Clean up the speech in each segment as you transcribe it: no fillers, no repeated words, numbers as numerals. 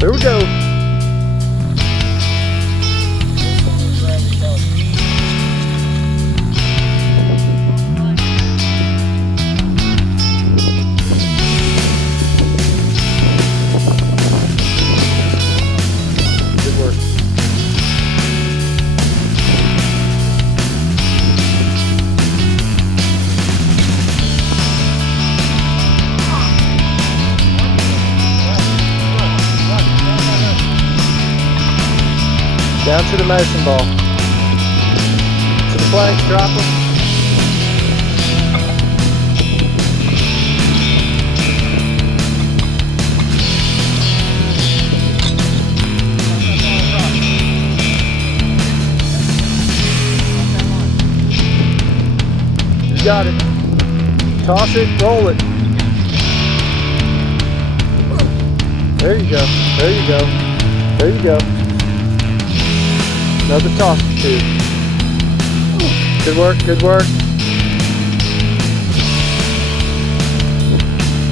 Here we go. Good work. Down to the mason ball. To the planks, drop them. You got it. Toss it, roll it. There you go. There you go. There you go. Another toss or two. Good work, good work.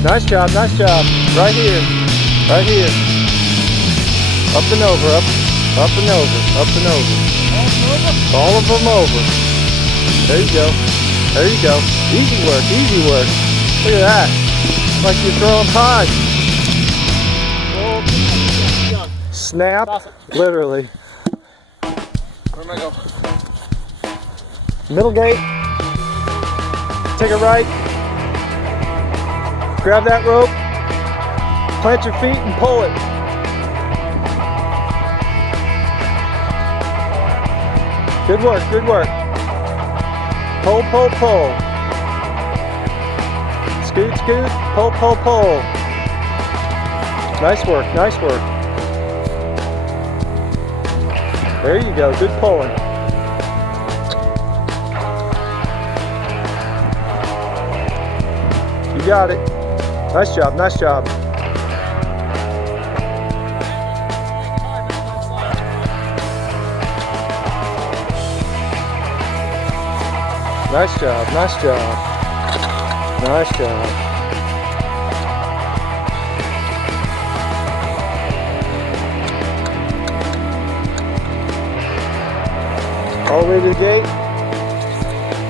Nice job, nice job. Right here, right here. Up and over, up and over, up and over. All of them over. There you go, there you go. Easy work, easy work. Look at that. It's like you're throwing pies. Snap, literally. Where am I going? Middle gate. Take a right. Grab that rope. Plant your feet and pull it. Good work, good work. Pull, pull, pull. Scoot, scoot. Pull, pull, pull. Nice work, nice work. There you go, good pulling. You got it. Nice job, nice job. Nice job, nice job. Nice job. All the way to the gate.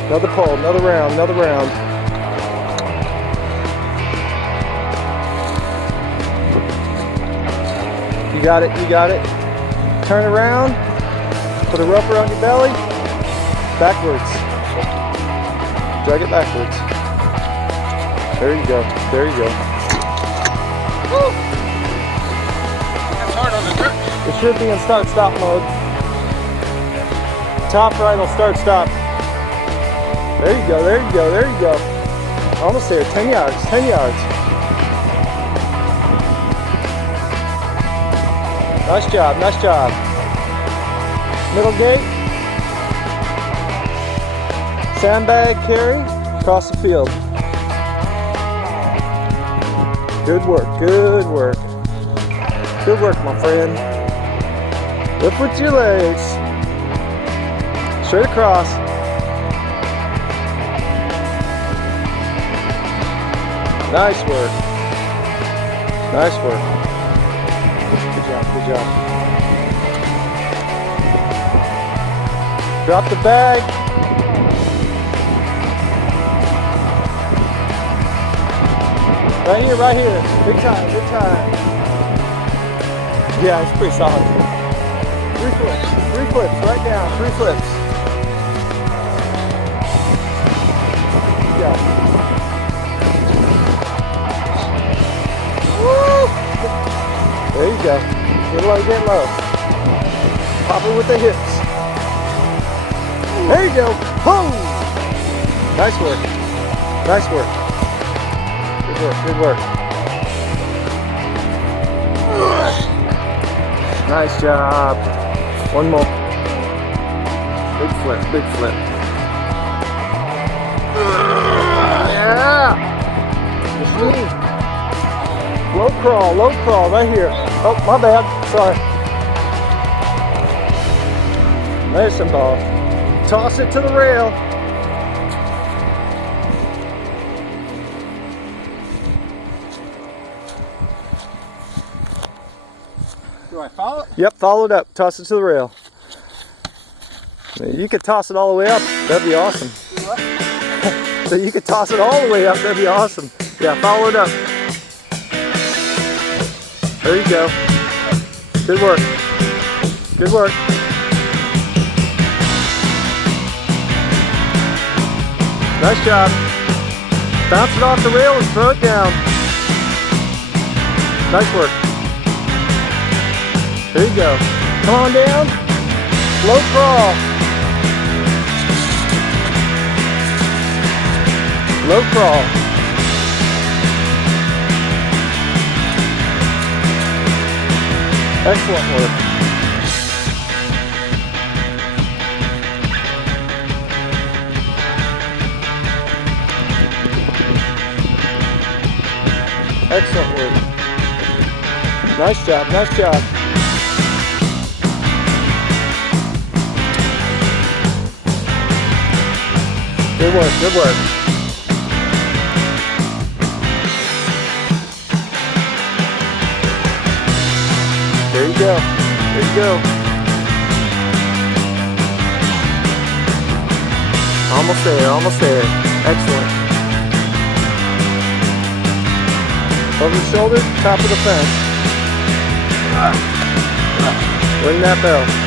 Another pull, another round, another round. You got it, you got it. Turn around. Put a rope around your belly. Backwards. Drag it backwards. There you go, there you go. Woo! That's hard on the grip. It should be in start-stop mode. Top right will start stop. There you go, there you go, there you go. Almost there, 10 yards, 10 yards. Nice job, nice job. Middle gate. Sandbag carry across the field. Good work, good work. Good work, my friend. Lift with your legs. Straight across. Nice work. Nice work. Good job, good job. Drop the bag. Right here, right here. Big time, big time. Yeah, it's pretty solid. 3 flips, right down, 3 flips. Yeah. Woo! There you go. Get low, get low. Pop it with the hips. There you go. Boom! Nice work. Nice work. Good work, good work. Nice job. One more. Big flip, big flip. Yeah! Low crawl, right here. Oh, my bad, sorry. There's some ball. Toss it to the rail. Do I follow it? Yep, follow it up. Toss it to the rail. You could toss it all the way up. That'd be awesome. What? So you could toss it all the way up. That'd be awesome. Yeah, follow it up. There you go. Good work. Good work. Nice job. Bounce it off the rail and throw it down. Nice work. There you go. Come on down. Low crawl. Low crawl. Excellent work. Excellent work. Nice job, nice job. Good work, good work. There you go, there you go. Almost there, almost there. Excellent. Over the shoulder, top of the fence. Ring that bell.